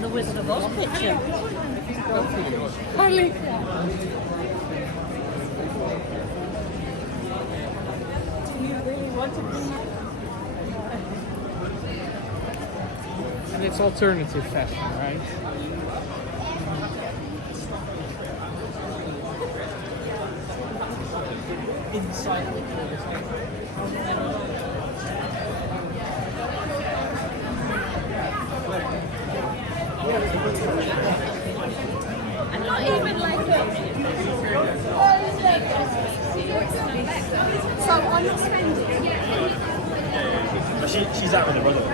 The Wizard of Oz picture. Harley. And it's alternative fashion, right? Inside. And not even like so I'm not spending. She's out with her brother.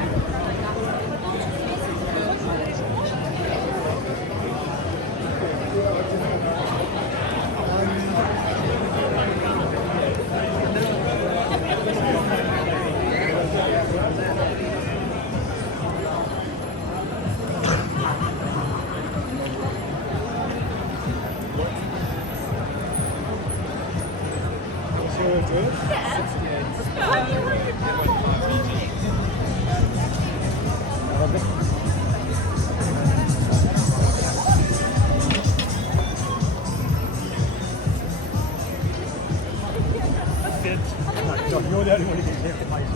You're the only one who can take the place.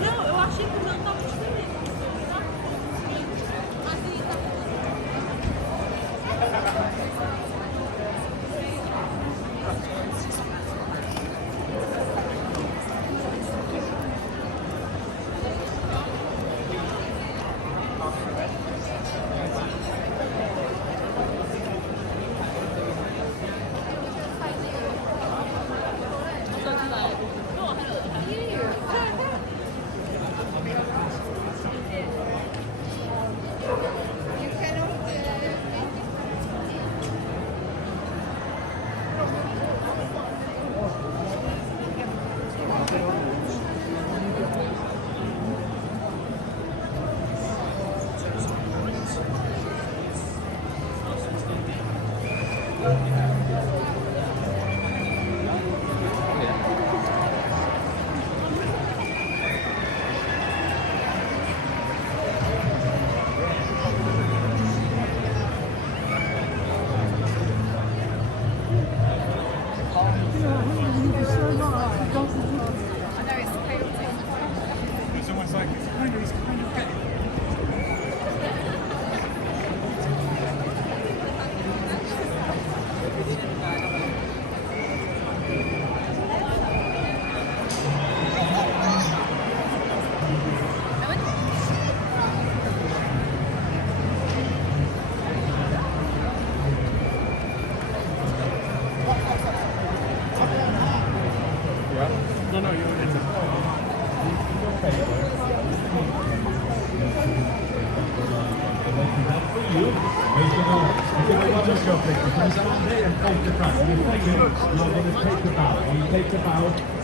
Não, eu achei que não estava diferente.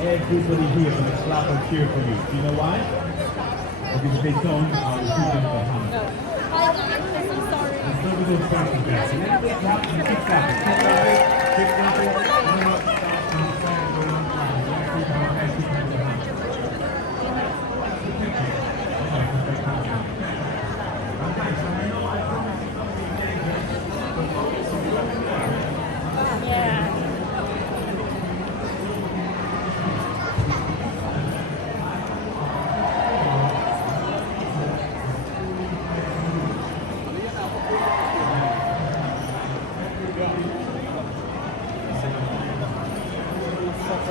Everybody here will clap and cheer for you. Do you know why? Because they don't shoot them for hand. I'm sorry. It's not because it's something there. So let them clap and keep clapping. Keep clapping. Keep clapping. Do not stop and stand for one time. Don't keep your head, keep your hand. Yeah.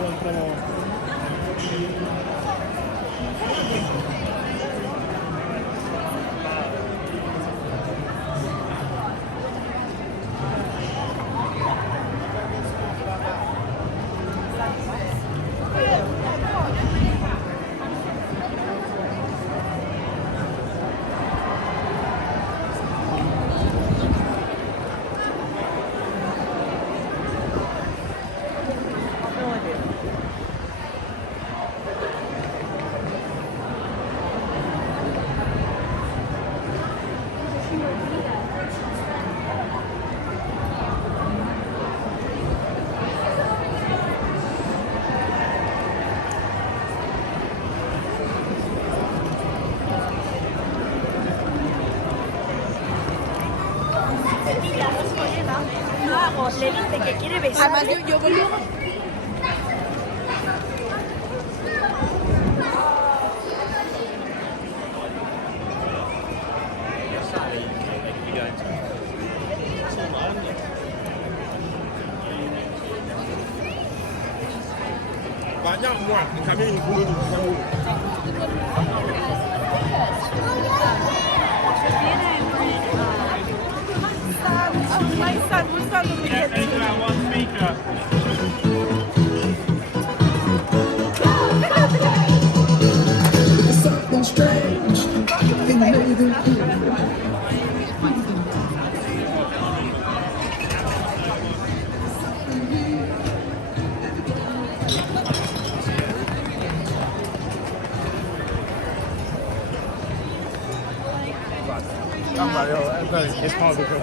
solo entremos. No hago, le dice que quiere besar. Además, yo volví. Banyak muat, kami bulu dulu. My son, One speaker. Something strange in the neighborhood. It's hard to go.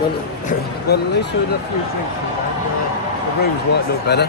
Well, at least with a few drinks, the rooms might look better.